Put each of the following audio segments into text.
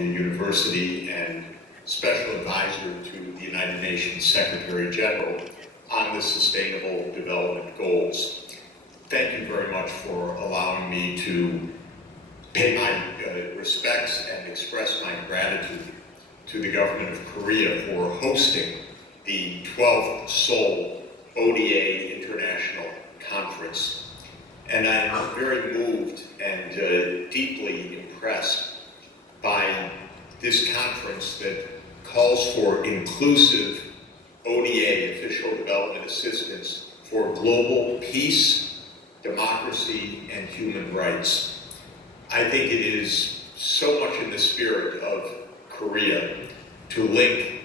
University and Special Advisor to the United Nations Secretary General on the Sustainable Development Goals. Thank you very much for allowing me to pay my respects and express my gratitude to the government of Korea for hosting the 12th Seoul ODA International Conference. And I'm very moved and deeply impressed by this conference that calls for inclusive ODA, official development assistance, for global peace, democracy, and human rights. I think it is so much in the spirit of Korea to link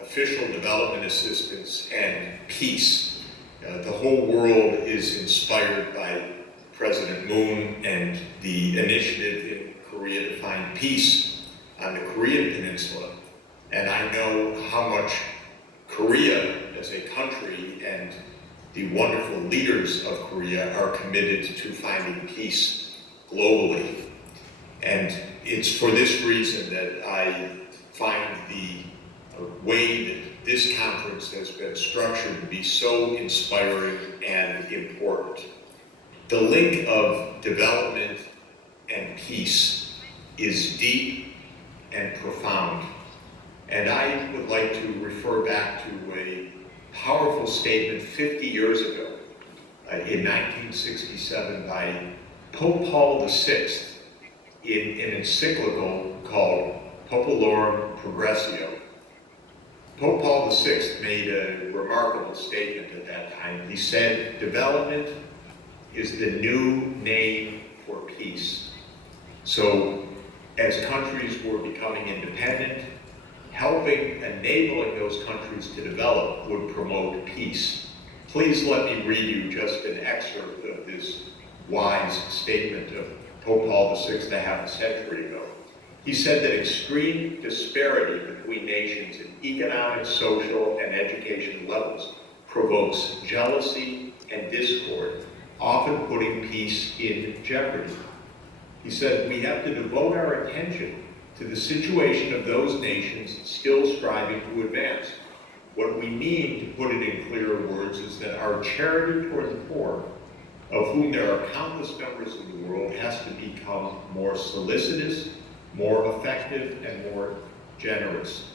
official development assistance and peace. The whole world is inspired by President Moon and the initiative in Korea to find peace on the Korean Peninsula. And I know how much Korea as a country and the wonderful leaders of Korea are committed to finding peace globally. And it's for this reason that I find the way that this conference has been structured to be so inspiring and important. The link of development and peace is deep and profound. And I would like to refer back to a powerful statement 50 years ago, in 1967, by Pope Paul VI in an encyclical called Populorum Progressio. Pope Paul VI made a remarkable statement at that time. He said, "Development is the new name for peace." So as countries were becoming independent, enabling those countries to develop would promote peace. Please let me read you just an excerpt of this wise statement of Pope Paul VI a half a century ago. He said that extreme disparity between nations in economic, social, and education levels provokes jealousy and discord, often putting peace in jeopardy. He said, we have to devote our attention to the situation of those nations still striving to advance. What we mean, to put it in clearer words, is that our charity toward the poor, of whom there are countless members of the world, has to become more solicitous, more effective, and more generous.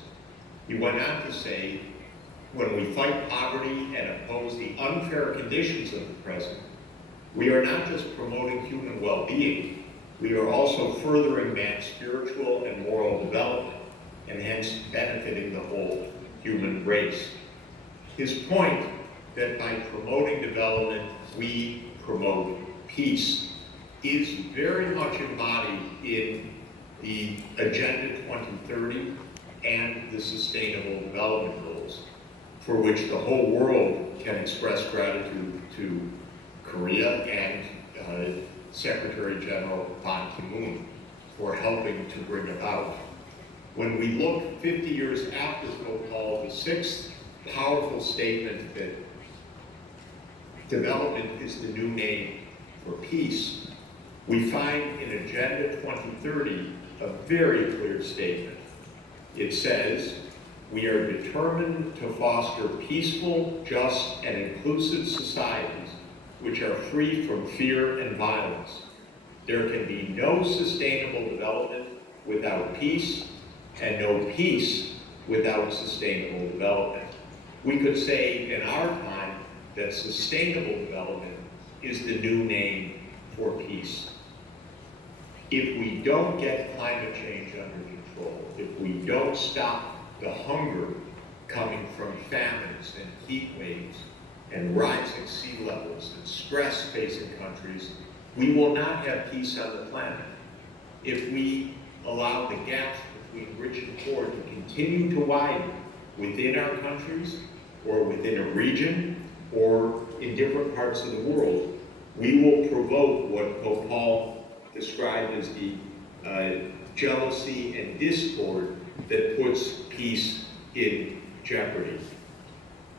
He went on to say, when we fight poverty and oppose the unfair conditions of the present, we are not just promoting human well-being, we are also furthering man's spiritual and moral development, and hence benefiting the whole human race. His point that by promoting development, we promote peace is very much embodied in the Agenda 2030 and the Sustainable Development Goals, for which the whole world can express gratitude to Korea and Secretary General Ban Ki-moon for helping to bring about. When we look 50 years after Pope Paul VI's powerful statement that development is the new name for peace, we find in Agenda 2030 a very clear statement. It says, we are determined to foster peaceful, just, and inclusive societies which are free from fear and violence. There can be no sustainable development without peace, and no peace without sustainable development. We could say in our time that sustainable development is the new name for peace. If we don't get climate change under control, if we don't stop the hunger coming from famines and heat waves and rising sea levels and stress facing countries, we will not have peace on the planet. If we allow the gaps between rich and poor to continue to widen within our countries or within a region or in different parts of the world, we will provoke what Pope Paul described as the jealousy and discord that puts peace in jeopardy.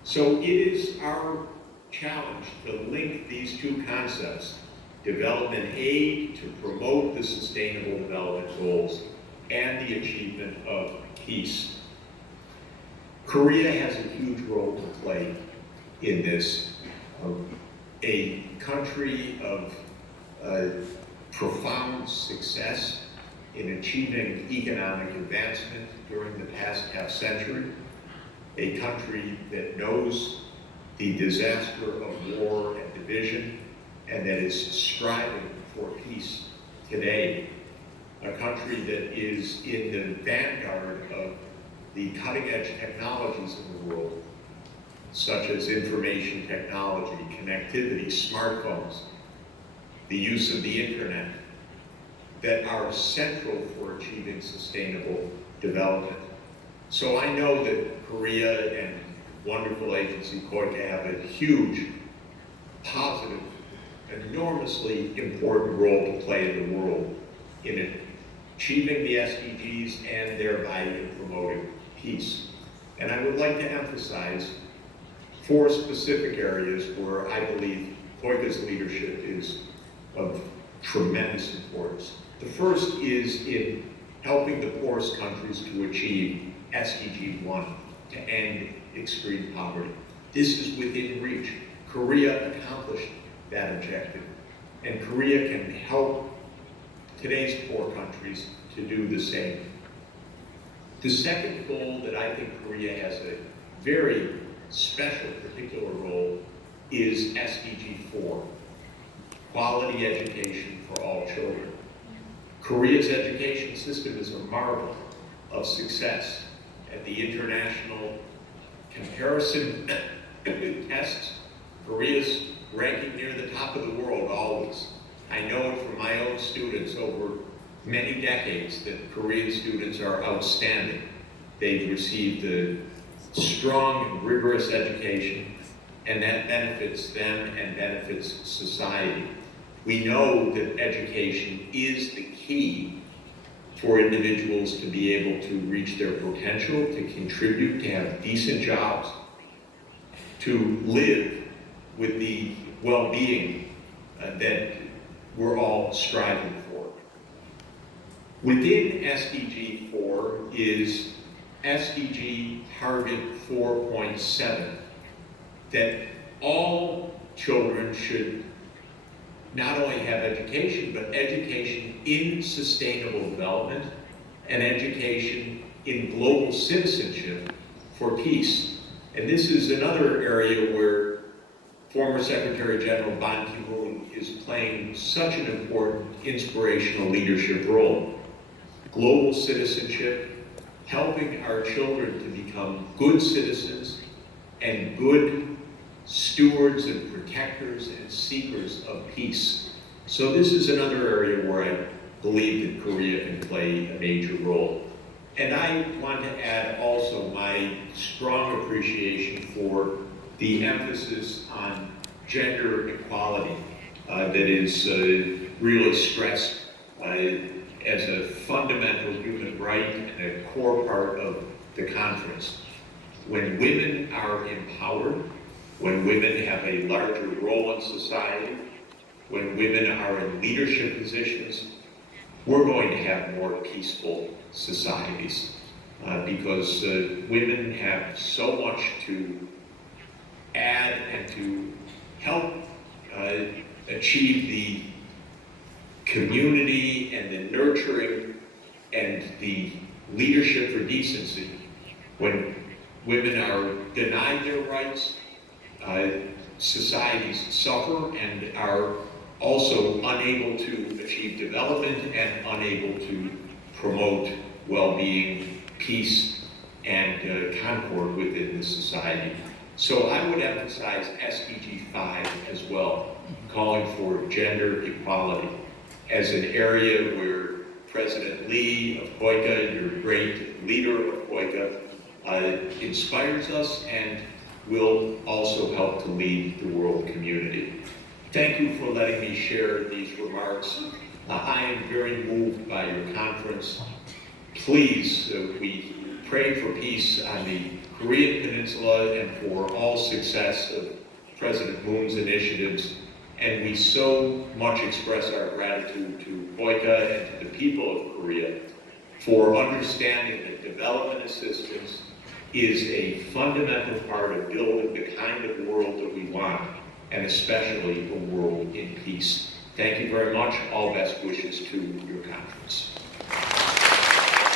So it is our challenge to link these two concepts, development aid to promote the Sustainable Development Goals, and the achievement of peace. Korea has a huge role to play in this. A country of profound success in achieving economic advancement during the past half-century, a country that knows the disaster of war and division and that is striving for peace today, a country that is in the vanguard of the cutting-edge technologies in the world, such as information technology, connectivity, smartphones, the use of the internet, that are central for achieving sustainable development. So I know that Korea and wonderful agency COICA have a huge, positive, enormously important role to play in the world in achieving the SDGs and thereby in promoting peace. And I would like to emphasize 4 specific areas where I believe COICA's leadership is of tremendous importance. The first is in helping the poorest countries to achieve SDG 1, to end extreme poverty. This is within reach. Korea accomplished that objective, and Korea can help today's poor countries to do the same. The second goal that I think Korea has a very special, particular role is SDG 4, quality education for all children. Korea's education system is a marvel of success. At the international comparison tests, Korea's ranking near the top of the world always. I know it from my own students over many decades that Korean students are outstanding. They've received a strong and rigorous education, and that benefits them and benefits society. We know that education is the key for individuals to be able to reach their potential, to contribute, to have decent jobs, to live with the well-being that we're all striving for. Within SDG 4 is SDG Target 4.7, that all children should not only have education, but education in sustainable development and education in global citizenship for peace. And this is another area where former Secretary General Ban Ki-moon is playing such an important inspirational leadership role. Global citizenship, helping our children to become good citizens and good stewards and protectors and seekers of peace. So this is another area where I believe that Korea can play a major role. And I want to add also my strong appreciation for the emphasis on gender equality that is really stressed as a fundamental human right and a core part of the conference. When women are empowered, when women have a larger role in society, when women are in leadership positions, we're going to have more peaceful societies because women have so much to add and to help achieve the community and the nurturing and the leadership for decency. When women are denied their rights, societies suffer and are also unable to achieve development and unable to promote well-being, peace, and concord within the society. So I would emphasize SDG 5 as well, calling for gender equality as an area where President Lee of COICA, your great leader of COICA, inspires us and will also help to lead the world community. Thank you for letting me share these remarks. I am very moved by your conference. Please, we pray for peace on the Korean Peninsula and for all success of President Moon's initiatives. And we so much express our gratitude to COICA and to the people of Korea for understanding that development assistance is a fundamental part of building the kind of world that we want, and especially a world in peace. Thank you very much. All best wishes to your conference.